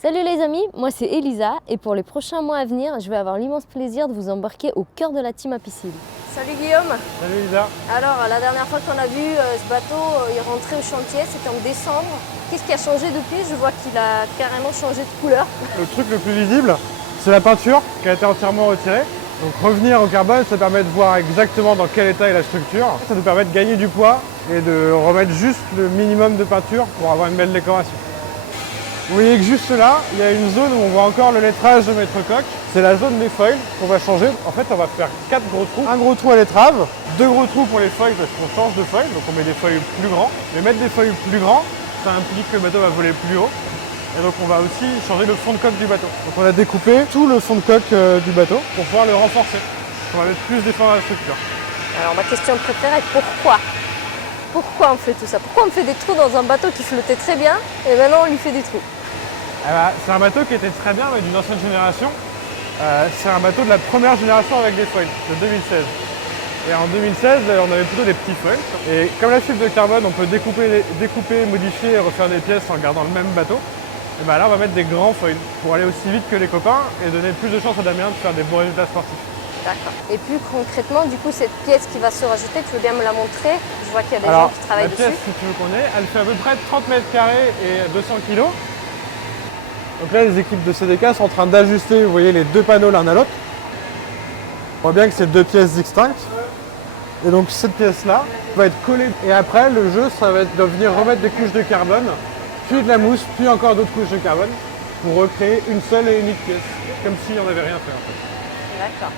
Salut les amis, moi c'est Elisa et pour les prochains mois à venir, je vais avoir l'immense plaisir de vous embarquer au cœur de la team Apicil. Salut Guillaume. Salut Elisa. Alors la dernière fois qu'on a vu ce bateau, il rentrait au chantier, c'était en décembre. Qu'est-ce qui a changé depuis? Je vois qu'il a carrément changé de couleur. Le truc le plus visible, c'est la peinture qui a été entièrement retirée. Donc revenir au carbone, ça permet de voir exactement dans quel état est la structure. Ça nous permet de gagner du poids et de remettre juste le minimum de peinture pour avoir une belle décoration. Vous voyez que juste là, il y a une zone où on voit encore le lettrage de maître coq. C'est la zone des foils qu'on va changer. En fait, on va faire 4 gros trous. Un gros trou à l'étrave, 2 gros trous pour les foils parce qu'on change de foils, donc on met des foils plus grands. Mais mettre des foils plus grands, ça implique que le bateau va voler plus haut. Et donc on va aussi changer le fond de coque du bateau. Donc on a découpé tout le fond de coque du bateau pour pouvoir le renforcer. On va mettre plus d'efforts à la structure. Alors ma question préférée, pourquoi? Pourquoi on fait tout ça? Pourquoi on fait des trous dans un bateau qui flottait très bien et maintenant on lui fait des trous? C'est un bateau qui était très bien mais d'une ancienne génération. C'est un bateau de la première génération avec des foils, de 2016. Et en 2016, on avait plutôt des petits foils. Et comme la fibre de carbone, on peut découper, modifier et refaire des pièces en gardant le même bateau. Et ben là, on va mettre des grands foils pour aller aussi vite que les copains et donner plus de chances à Damien de faire des bons résultats sportifs. D'accord. Et plus concrètement, du coup, cette pièce qui va se rajouter, tu veux bien me la montrer? Je vois qu'il y a des gens qui travaillent dessus. La pièce, si tu veux qu'on ait, elle fait à peu près 30 mètres carrés et 200 kg. Donc là, les équipes de CDK sont en train d'ajuster, vous voyez, les deux panneaux l'un à l'autre. On voit bien que c'est deux pièces distinctes. Et donc cette pièce-là va être collée. Et après, le jeu, ça va être de venir remettre des couches de carbone, puis de la mousse, puis encore d'autres couches de carbone, pour recréer une seule et unique pièce. Comme si on n'avait rien fait en fait. D'accord.